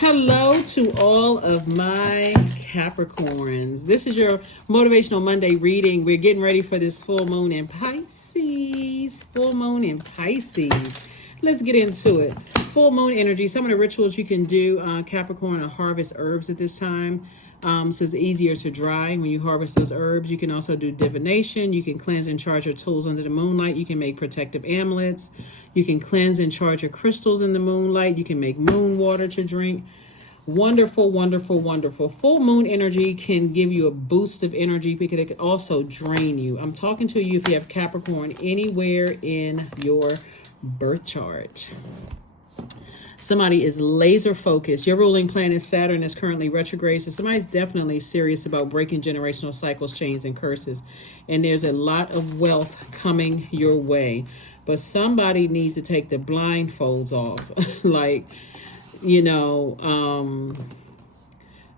Hello to all of my Capricorns. This is your Motivational Monday reading. We're getting ready for this full moon in Pisces. Full moon in Pisces. Let's get into it. Full moon energy. Some of the rituals you can do, Capricorn, are harvest herbs at this time. So it's easier to dry when you harvest those herbs. You can also do divination. You can cleanse and charge your tools under the moonlight. You can make protective amulets. You can cleanse and charge your crystals in the moonlight. You can make moon water to drink. Wonderful, wonderful, wonderful. Full moon energy can give you a boost of energy because it can also drain you. I'm talking to you if you have Capricorn anywhere in your birth chart. Somebody is laser focused. Your ruling planet Saturn is currently retrograde. So somebody's definitely serious about breaking generational cycles, chains, and curses. And there's a lot of wealth coming your way. But somebody needs to take the blindfolds off.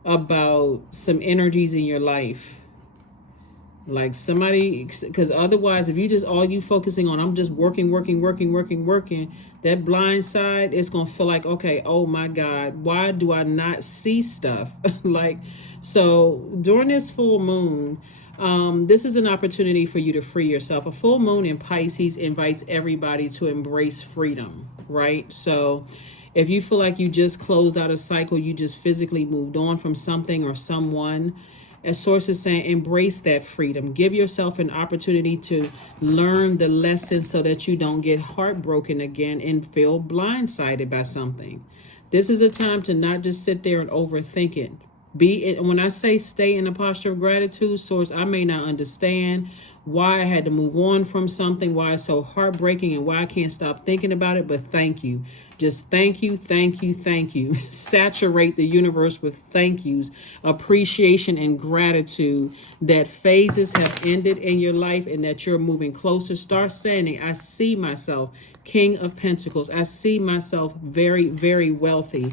About some energies in your life. Like somebody, because otherwise, if you just all you focusing on, I'm just working, that blind side, it's going to feel like, okay, oh my God, why do I not see stuff? So during this full moon, this is an opportunity for you to free yourself. A full moon in Pisces invites everybody to embrace freedom, right? So if you feel like you just closed out a cycle, you just physically moved on from something or someone, as Source is saying, embrace that freedom. Give yourself an opportunity to learn the lesson so that you don't get heartbroken again and feel blindsided by something. This is a time to not just sit there and overthink it. When I say stay in a posture of gratitude, Source, I may not understand why I had to move on from something, why it's so heartbreaking, and why I can't stop thinking about it, but thank you. Just thank you, thank you, thank you. Saturate the universe with thank yous, appreciation, and gratitude that phases have ended in your life and that you're moving closer. Start saying, I see myself King of Pentacles. I see myself very, very wealthy.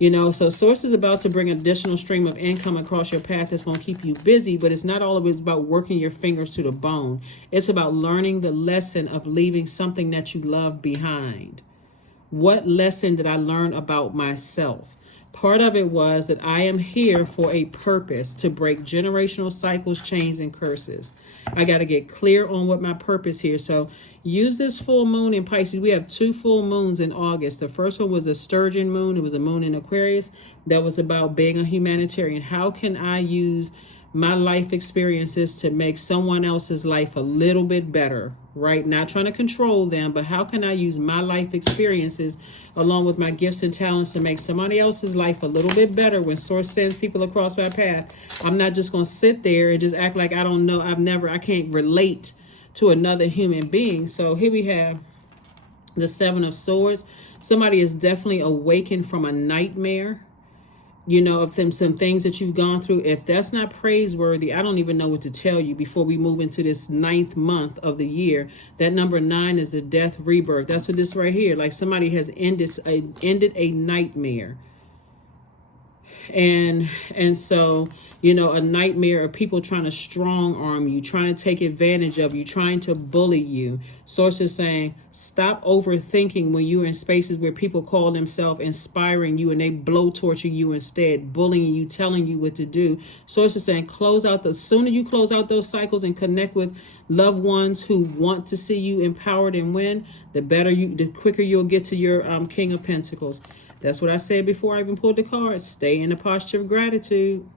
So Source is about to bring an additional stream of income across your path that's going to keep you busy, but it's not always about working your fingers to the bone. It's about learning the lesson of leaving something that you love behind. What lesson did I learn about myself? Part of it was that I am here for a purpose, to break generational cycles, chains, and curses. I got to get clear on what my purpose here. So use this full moon in Pisces. We have 2 full moons in August. The first one was a sturgeon moon. It was a moon in Aquarius that was about being a humanitarian. How can I use my life experiences to make someone else's life a little bit better, right? Not trying to control them, but how can I use my life experiences along with my gifts and talents to make somebody else's life a little bit better? When Source sends people across my path, I'm not just going to sit there and just act like I don't know. I can't relate to another human being. So here we have the 7 of Swords. Somebody is definitely awakened from a nightmare. Of some things that you've gone through. If that's not praiseworthy, I don't even know what to tell you before we move into this 9th month of the year. That number 9 is the death rebirth. That's what this right here. Like somebody has ended a nightmare. And so, a nightmare of people trying to strong arm you, trying to take advantage of you, trying to bully you. Source is saying, stop overthinking when you're in spaces where people call themselves inspiring you and they blow torture you instead, bullying you, telling you what to do. Source is saying, the sooner you close out those cycles and connect with loved ones who want to see you empowered and win, the quicker you'll get to your King of Pentacles. That's what I said before I even pulled the cards. Stay in the posture of gratitude.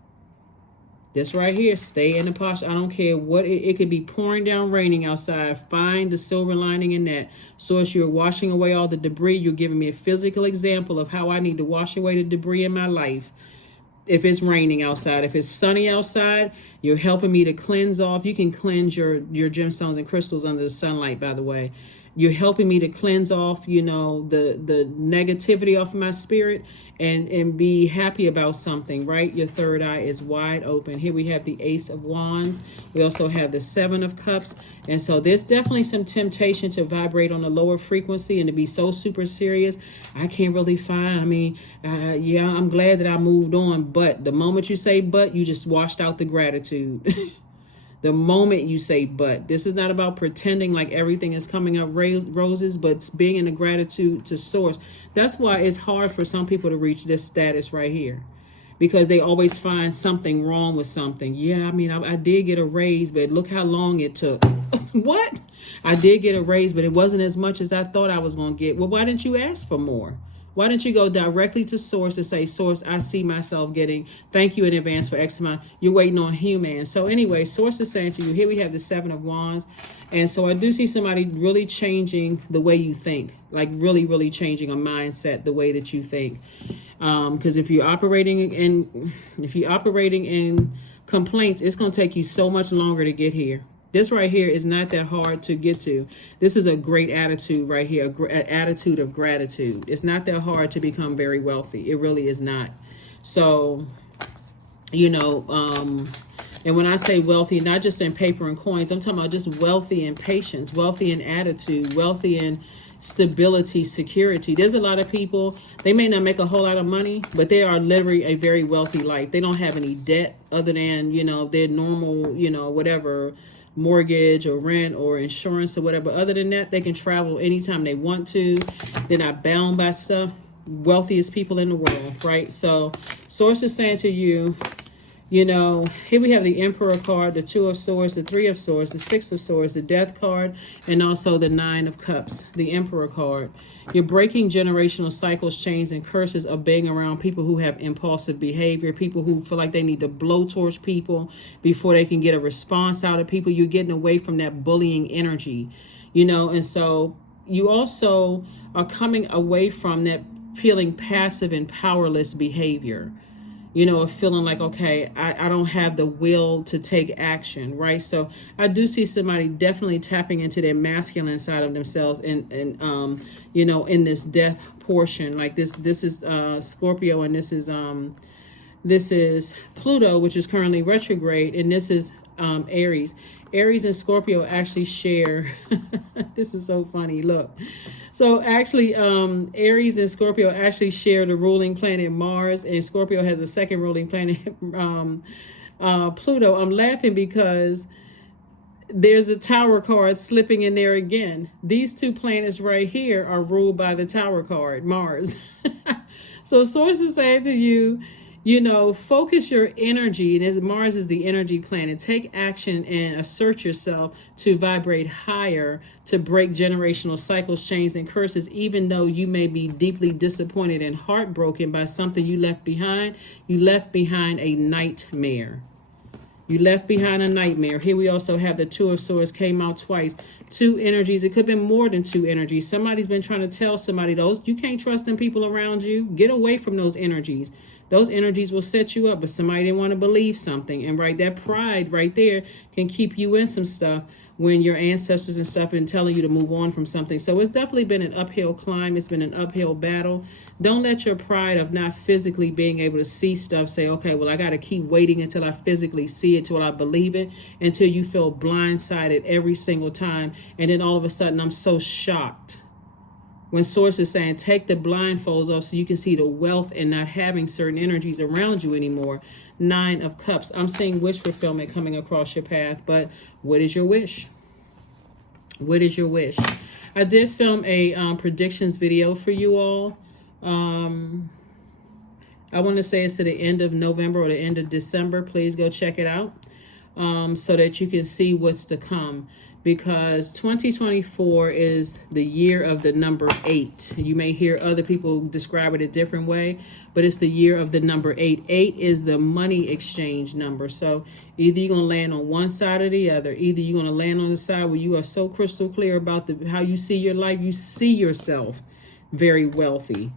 This right here, stay in the posture. I don't care what it could be pouring down, raining outside. Find the silver lining in that. So as you're washing away all the debris, you're giving me a physical example of how I need to wash away the debris in my life. If it's raining outside, if it's sunny outside, you're helping me to cleanse off. You can cleanse your gemstones and crystals under the sunlight, by the way. You're helping me to cleanse off, the negativity off of my spirit and be happy about something, right? Your third eye is wide open. Here we have the Ace of Wands. We also have the 7 of Cups. And so there's definitely some temptation to vibrate on a lower frequency and to be so super serious. I can't really find, I'm glad that I moved on. But the moment you say but, you just washed out the gratitude. The moment you say but. This is not about pretending like everything is coming up roses, but being in the gratitude to Source. That's why it's hard for some people to reach this status right here, because they always find something wrong with something. Yeah, I mean, I did get a raise, but look how long it took. What? I did get a raise, but it wasn't as much as I thought I was going to get. Well, why didn't you ask for more? Why didn't you go directly to source and say, source, I see myself getting, thank you in advance for X amount. You're waiting on human. So anyway, source is saying to you, here we have the 7 of Wands. And so I do see somebody really changing the way you think, like really, really changing a mindset, the way that you think. Because if you're operating in complaints, it's going to take you so much longer to get here. This right here is not that hard to get to. This is a great attitude right here, an attitude of gratitude. It's not that hard to become very wealthy. It really is not. So, you know, and when I say wealthy, not just in paper and coins, I'm talking about just wealthy in patience, wealthy in attitude, wealthy in stability, security. There's a lot of people, they may not make a whole lot of money, but they are literally a very wealthy life. They don't have any debt other than, you know, their normal, you know, whatever, mortgage or rent or insurance or whatever. Other than that, they can travel anytime they want to. They're not bound by stuff. Wealthiest people in the world, right? So source is saying to you, you know, here we have the Emperor card, the 2 of Swords, the 3 of Swords, the 6 of Swords, the Death card, and also the 9 of Cups, the Emperor card. You're breaking generational cycles, chains, and curses of being around people who have impulsive behavior, people who feel like they need to blowtorch people before they can get a response out of people. You're getting away from that bullying energy, you know, and so you also are coming away from that feeling passive and powerless behavior. You know, of feeling like, okay, I don't have the will to take action, right? So I do see somebody definitely tapping into their masculine side of themselves and you know, in this death portion. Like this is Scorpio, and this is Pluto, which is currently retrograde, and this is Aries. Aries and Scorpio actually share, this is so funny, look. So actually, Aries and Scorpio actually share the ruling planet Mars, and Scorpio has a second ruling planet, Pluto. I'm laughing because there's a Tower card slipping in there again. These two planets right here are ruled by the Tower card, Mars. So source is saying to you, you know, focus your energy, and as Mars is the energy planet, take action and assert yourself to vibrate higher, to break generational cycles, chains, and curses, even though you may be deeply disappointed and heartbroken by something you left behind. You left behind a nightmare. You left behind a nightmare. Here we also have the 2 of Swords came out twice. 2 energies. It could have been more than 2 energies. Somebody's been trying to tell somebody those. You can't trust them people around you. Get away from those energies. Those energies will set you up, but somebody didn't want to believe something. And right, that pride right there can keep you in some stuff when your ancestors and stuff been telling you to move on from something. So it's definitely been an uphill climb. It's been an uphill battle. Don't let your pride of not physically being able to see stuff say, okay, well, I got to keep waiting until I physically see it, till I believe it, until you feel blindsided every single time. And then all of a sudden, I'm so shocked. When source is saying, take the blindfolds off so you can see the wealth and not having certain energies around you anymore. 9 of Cups. I'm seeing wish fulfillment coming across your path, but what is your wish? What is your wish? I did film a predictions video for you all. I want to say it's to the end of November or the end of December. Please go check it out so that you can see what's to come. Because 2024 is the year of the number 8. You may hear other people describe it a different way, but it's the year of the number 8. 8 is the money exchange number. So either you're going to land on one side or the other. Either you're going to land on the side where you are so crystal clear about how you see your life. You see yourself very wealthy.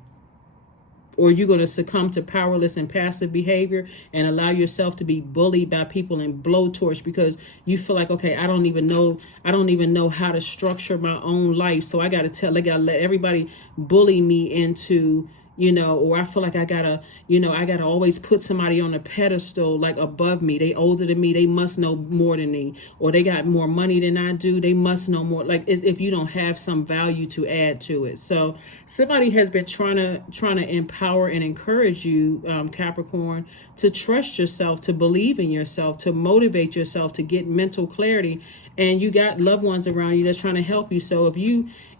Or you're going to succumb to powerless and passive behavior and allow yourself to be bullied by people and blowtorch because you feel like, okay, I don't even know how to structure my own life. So I got to let everybody bully me into, you know, or I feel like I gotta always put somebody on a pedestal, like above me. They older than me. They must know more than me, or they got more money than I do. They must know more. Like as if you don't have some value to add to it. So somebody has been trying to empower and encourage you, Capricorn, to trust yourself, to believe in yourself, to motivate yourself, to get mental clarity. And you got loved ones around you that's trying to help you. So if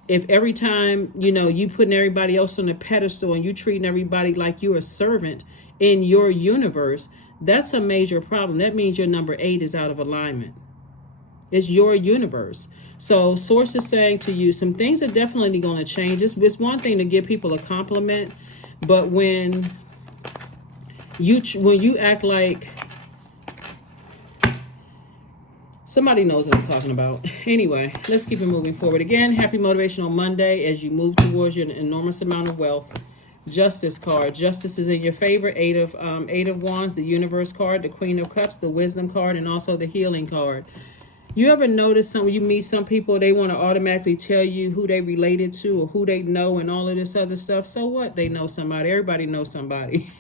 if every time, you know, you putting everybody else on a pedestal and you treating everybody like you're a servant in your universe, that's a major problem. That means your number 8 is out of alignment. It's your universe. So source is saying to you, some things are definitely going to change. It's one thing to give people a compliment, but when you act like somebody knows what I'm talking about. Anyway, let's keep it moving forward. Again, happy Motivational Monday as you move towards your enormous amount of wealth. Justice card. Justice is in your favor. Eight of Wands, the Universe card, the Queen of Cups, the Wisdom card, and also the Healing card. You ever notice you meet some people, they want to automatically tell you who they related to or who they know and all of this other stuff? So what? They know somebody. Everybody knows somebody.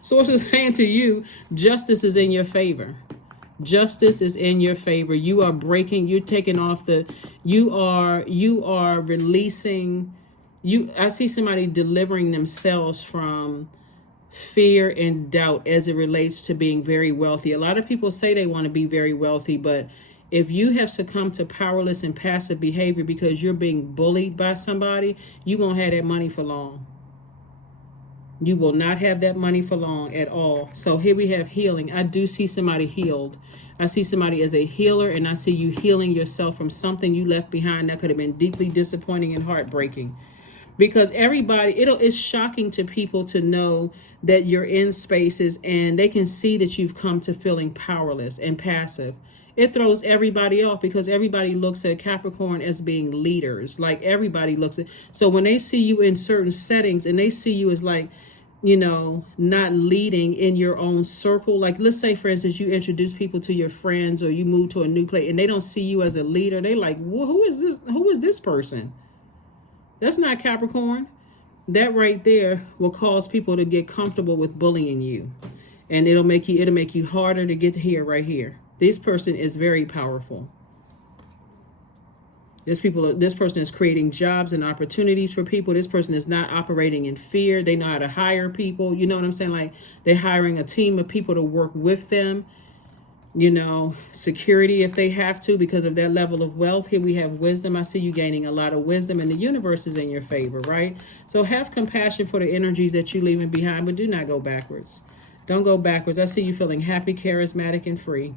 Source is saying to you, justice is in your favor. Justice is in your favor. You are breaking, you're taking off you are releasing, I see somebody delivering themselves from fear and doubt as it relates to being very wealthy. A lot of people say they want to be very wealthy, but if you have succumbed to powerless and passive behavior because you're being bullied by somebody, you won't have that money for long. You will not have that money for long at all. So here we have healing. I do see somebody healed. I see somebody as a healer, and I see you healing yourself from something you left behind that could have been deeply disappointing and heartbreaking. Because it's shocking to people to know that you're in spaces and they can see that you've come to feeling powerless and passive. It throws everybody off because everybody looks at Capricorn as being leaders. Like everybody looks at, so when they see you in certain settings and they see you as like, you know, not leading in your own circle. Like, let's say, for instance, you introduce people to your friends or you move to a new place and they don't see you as a leader. They like, well, who is this? Who is this person? That's not Capricorn. That right there will cause people to get comfortable with bullying you. And it'll make you harder to get to here right here. This person is very powerful. This person is creating jobs and opportunities for people. This person is not operating in fear. They know how to hire people. You know what I'm saying? Like they're hiring a team of people to work with them. You know, security if they have to because of that level of wealth. Here we have wisdom. I see you gaining a lot of wisdom and the universe is in your favor, right? So have compassion for the energies that you're leaving behind, but do not go backwards. Don't go backwards. I see you feeling happy, charismatic, and free.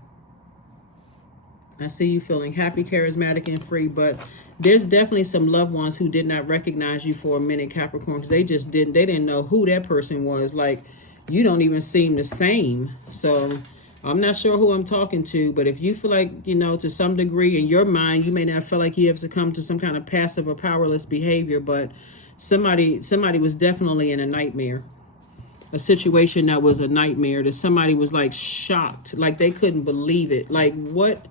I see you feeling happy, charismatic, and free, but there's definitely some loved ones who did not recognize you for a minute, Capricorn, because they didn't know who that person was. Like, you don't even seem the same. So I'm not sure who I'm talking to, but if you feel like, you know, to some degree in your mind, you may not feel like you have succumbed to some kind of passive or powerless behavior, but somebody was definitely in a nightmare. A situation that was a nightmare, that somebody was like shocked, like they couldn't believe it. Like, what?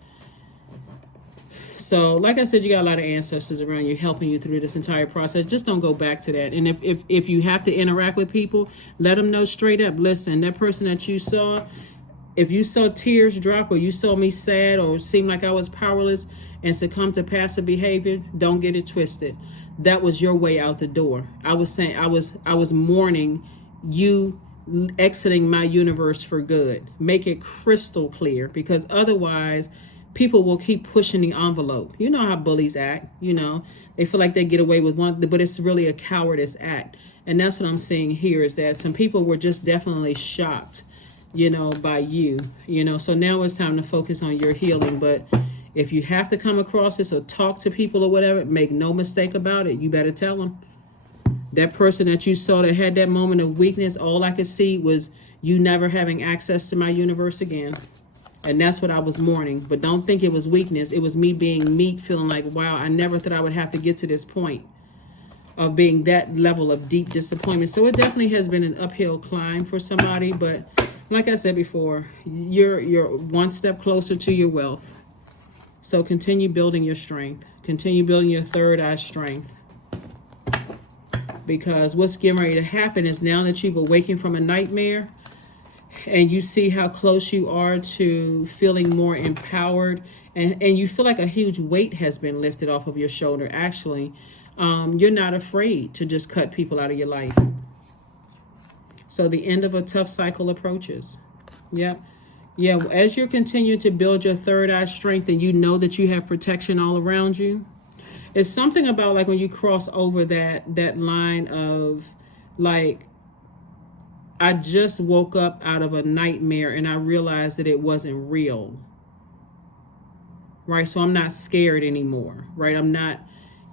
So, like I said, you got a lot of ancestors around you helping you through this entire process. Just don't go back to that. And if you have to interact with people, let them know straight up. Listen, that person that you saw, if you saw tears drop or you saw me sad or seemed like I was powerless and succumbed to passive behavior, don't get it twisted. That was your way out the door. I was mourning you exiting my universe for good. Make it crystal clear, because otherwise people will keep pushing the envelope. You know how bullies act, you know. They feel like they get away with one, but it's really a cowardice act. And that's what I'm seeing here, is that some people were just definitely shocked, you know, by you, you know. So now it's time to focus on your healing. But if you have to come across this or talk to people or whatever, make no mistake about it. You better tell them. That person that you saw that had that moment of weakness, all I could see was you never having access to my universe again. And that's what I was mourning. But don't think it was weakness. It was me being meek, feeling like, wow, I never thought I would have to get to this point of being that level of deep disappointment. So it definitely has been an uphill climb for somebody. But like I said before, you're one step closer to your wealth. So continue building your strength. Continue building your third eye strength. Because what's getting ready to happen is, now that you've awakened from a nightmare and you see how close you are to feeling more empowered, and you feel like a huge weight has been lifted off of your shoulder, actually, you're not afraid to just cut people out of your life. So the end of a tough cycle approaches. Yep. Yeah, as you're continuing to build your third eye strength and you know that you have protection all around you, It's something about like when you cross over that line of like, I just woke up out of a nightmare and I realized that it wasn't real. Right? So I'm not scared anymore. Right? I'm not,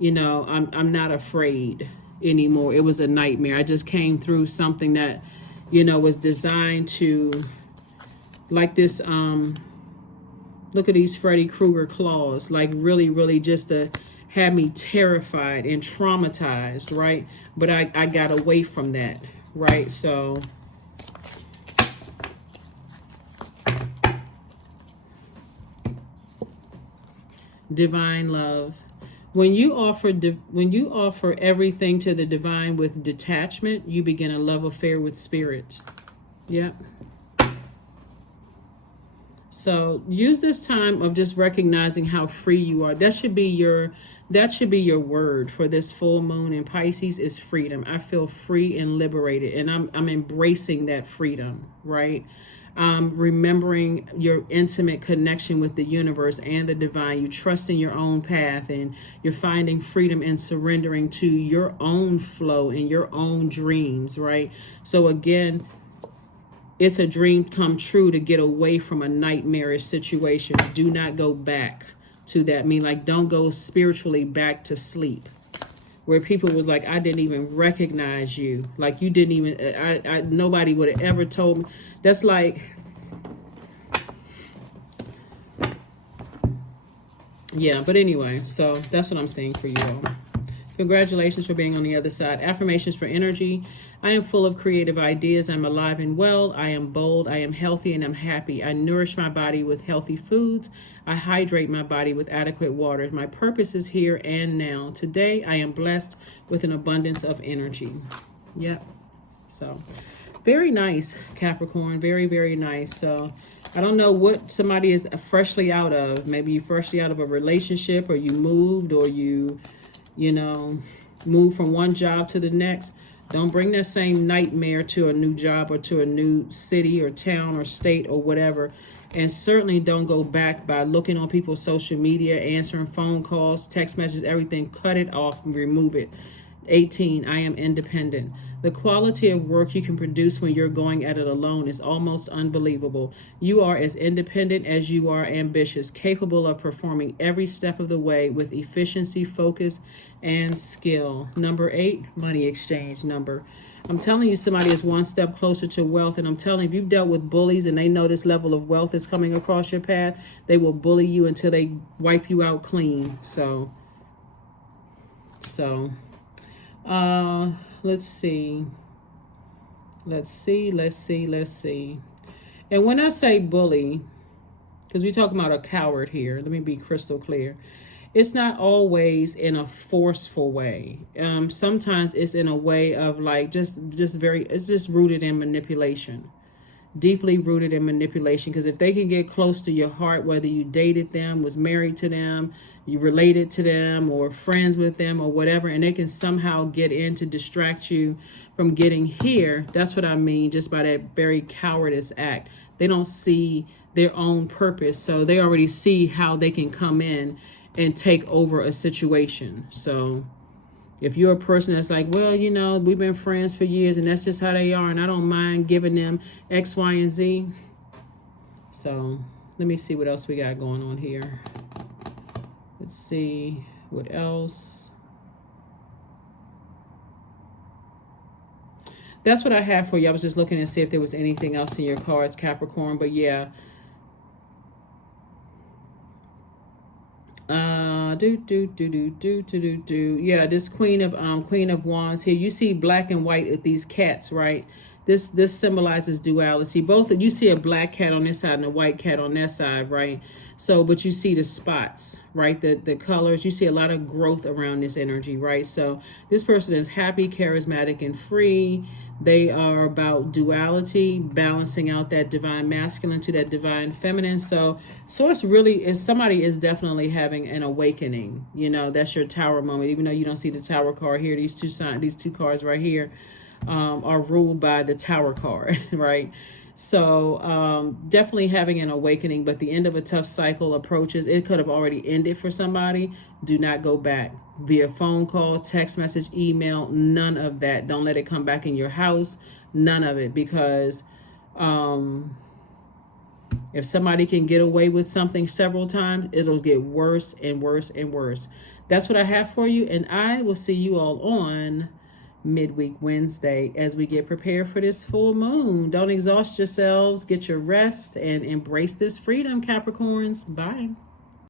I'm not afraid anymore. It was a nightmare. I just came through something that, was designed to, like this, look at these Freddy Krueger claws, like really, really just to have me terrified and traumatized, right? But I got away from that, right? So divine love. When you offer everything to the divine with detachment, you begin a love affair with spirit. Yep. So use this time of just recognizing how free you are. That should be your word for this full moon in Pisces is freedom. I feel free and liberated, and I'm embracing that freedom, right? Remembering your intimate connection with the universe and the divine. You trust in your own path, and you're finding freedom and surrendering to your own flow and your own dreams, right? So again, it's a dream come true to get away from a nightmarish situation. Do not go back to that. I mean, like, don't go spiritually back to sleep. Where people was like, I didn't even recognize you. Like, you didn't even, nobody would have ever told me. That's like, yeah, but anyway, so that's what I'm saying for you all. Congratulations for being on the other side. Affirmations for energy. I am full of creative ideas. I'm alive and well. I am bold. I am healthy and I'm happy. I nourish my body with healthy foods. I hydrate my body with adequate water. My purpose is here and now. Today, I am blessed with an abundance of energy. Yep. So, very nice, Capricorn. Very, very nice. So, I don't know what somebody is freshly out of. Maybe you're freshly out of a relationship, or you moved, or you move from one job to the next. Don't bring that same nightmare to a new job or to a new city or town or state or whatever. And certainly don't go back by looking on people's social media, answering phone calls, text messages, everything. Cut it off and remove it. 18, I am independent. The quality of work you can produce when you're going at it alone is almost unbelievable. You are as independent as you are ambitious, capable of performing every step of the way with efficiency, focus, and skill. Number 8, money exchange number. I'm telling you, somebody is one step closer to wealth. And I'm telling you, if you've dealt with bullies and they know this level of wealth is coming across your path, they will bully you until they wipe you out clean. So let's see. And when I say bully, because we're talking about a coward here, let me be crystal clear. It's not always in a forceful way. Sometimes it's in a way of like it's just rooted in manipulation. Deeply rooted in manipulation, because if they can get close to your heart, whether you dated them, was married to them, you related to them, or friends with them, or whatever, and they can somehow get in to distract you from getting here. That's what I mean just by that very cowardice act. They don't see their own purpose, so they already see how they can come in and take over a situation. So if you're a person that's like, well, we've been friends for years and that's just how they are, and I don't mind giving them X, Y, and Z. So let me see what else we got going on here. Let's see what else. That's what I have for you. I was just looking to see if there was anything else in your cards, Capricorn. But yeah. Yeah, this Queen of Wands here. You see black and white with these cats, right? This symbolizes duality. Both you see a black cat on this side and a white cat on that side, right? So, but you see the spots, right? The colors. You see a lot of growth around this energy, right? So this person is happy, charismatic, and free. They are about duality, balancing out that divine masculine to that divine feminine. So Source really is, somebody is definitely having an awakening. That's your Tower moment. Even though you don't see the Tower card here, these two cards right here are ruled by the Tower card, right? So definitely having an awakening, but the end of a tough cycle approaches. It could have already ended for somebody. Do not go back via phone call, text message, email, none of that. Don't let it come back in your house, none of it, because if somebody can get away with something several times, it'll get worse and worse and worse. That's what I have for you, and I will see you all on Midweek Wednesday as we get prepared for this full moon. Don't exhaust yourselves. Get your rest and embrace this freedom, Capricorns. Bye.